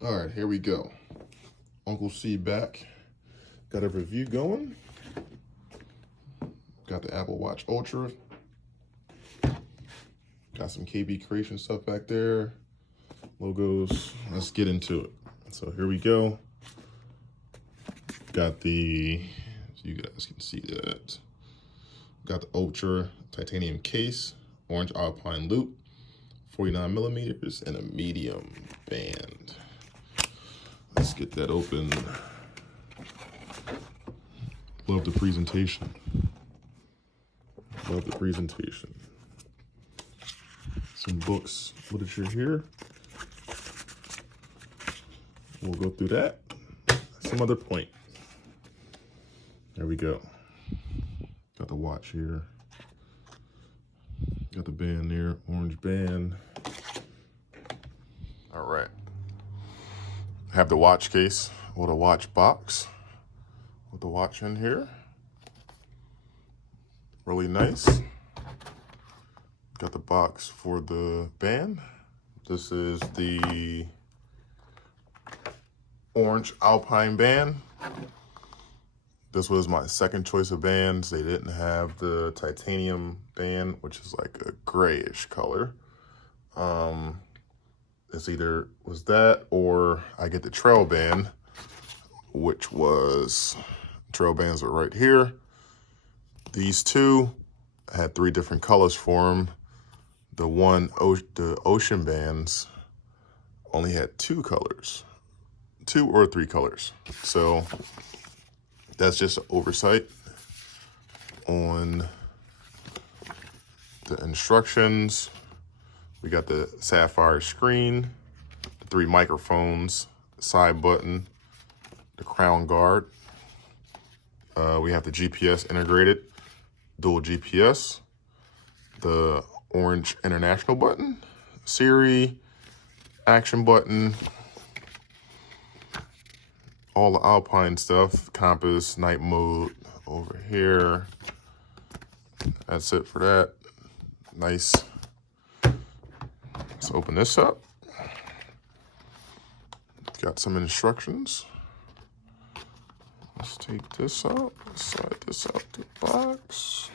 All right, here we go. Uncle C back. Got a review going. Got the Apple Watch Ultra. Got some KB Creation stuff back there. Logos. Let's get into it. So here we go. Got the, so you guys can see that. Got the Ultra titanium case, orange Alpine loop, 49 millimeters, and a medium band. Let's get that open. Love the presentation. Love the presentation. Some books, literature here. We'll go through that some other point. There we go. Got the watch here. Got the band there, orange band. All right. Have the watch case with a watch box with the watch in here. Really nice. Got the box for the band. This is the orange Alpine band. This was my second choice of bands. They didn't have the titanium band, which is like a grayish color. It's either was that or I get the trail band, which was, trail bands are right here. These two had three different colors for them. The ocean bands only had two colors, 2 or 3 colors. So that's just an oversight on the instructions. We got the sapphire screen, the 3 microphones, side button, the crown guard. We have the GPS integrated, dual GPS, the orange international button, Siri, action button, all the Alpine stuff, compass, night mode over here. That's it for that. Nice. Let's open this up. Got some instructions. Let's take this out, slide this out the box.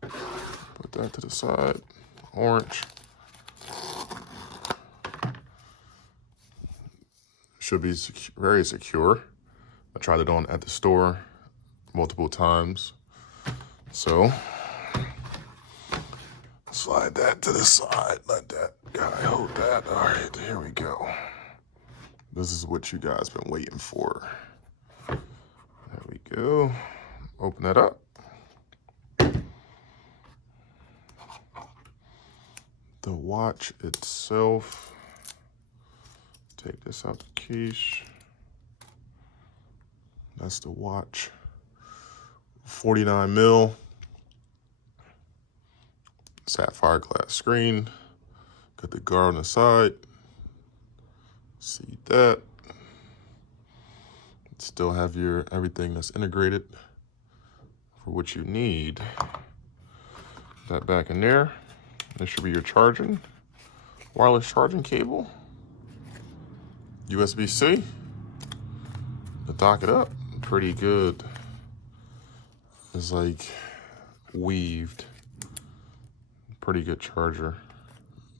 Put that to the side. Orange. Should be very secure. I tried it on at the store multiple times. So, slide that to the side. Let that guy hold that. All right, here we go. This is what you guys been waiting for. There we go. Open that up. The watch itself. Take this out the case. That's the watch. 49 mil. Sapphire glass screen. Got the guard on the side. See that. Still have your everything that's integrated for what you need. That back in there. This should be your charging. Wireless charging cable. USB-C. To dock it up, pretty good. It's like weaved. Pretty good charger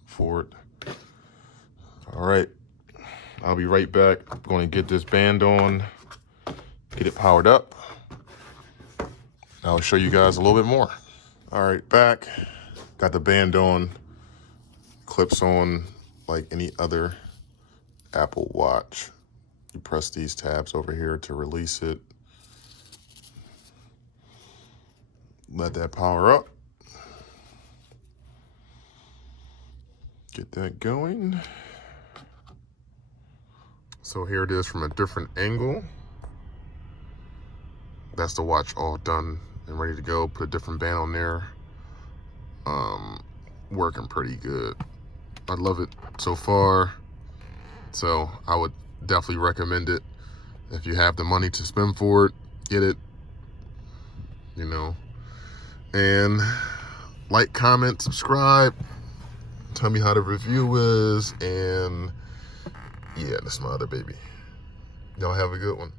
for it. All right, I'll be right back. I'm going to get this band on, get it powered up. I'll show you guys a little bit more. All right, back. Got the band on, clips on like any other Apple Watch. You press these tabs over here to release it. Let that power up. Get that going. So here it is from a different angle. That's the watch all done and ready to go. Put a different band on there. Working pretty good. I love it so far. So I would definitely recommend it. If you have the money to spend for it, get it, you know. And like, comment, subscribe. Tell me how the review is, and Yeah, that's my other baby. Y'all have a good one.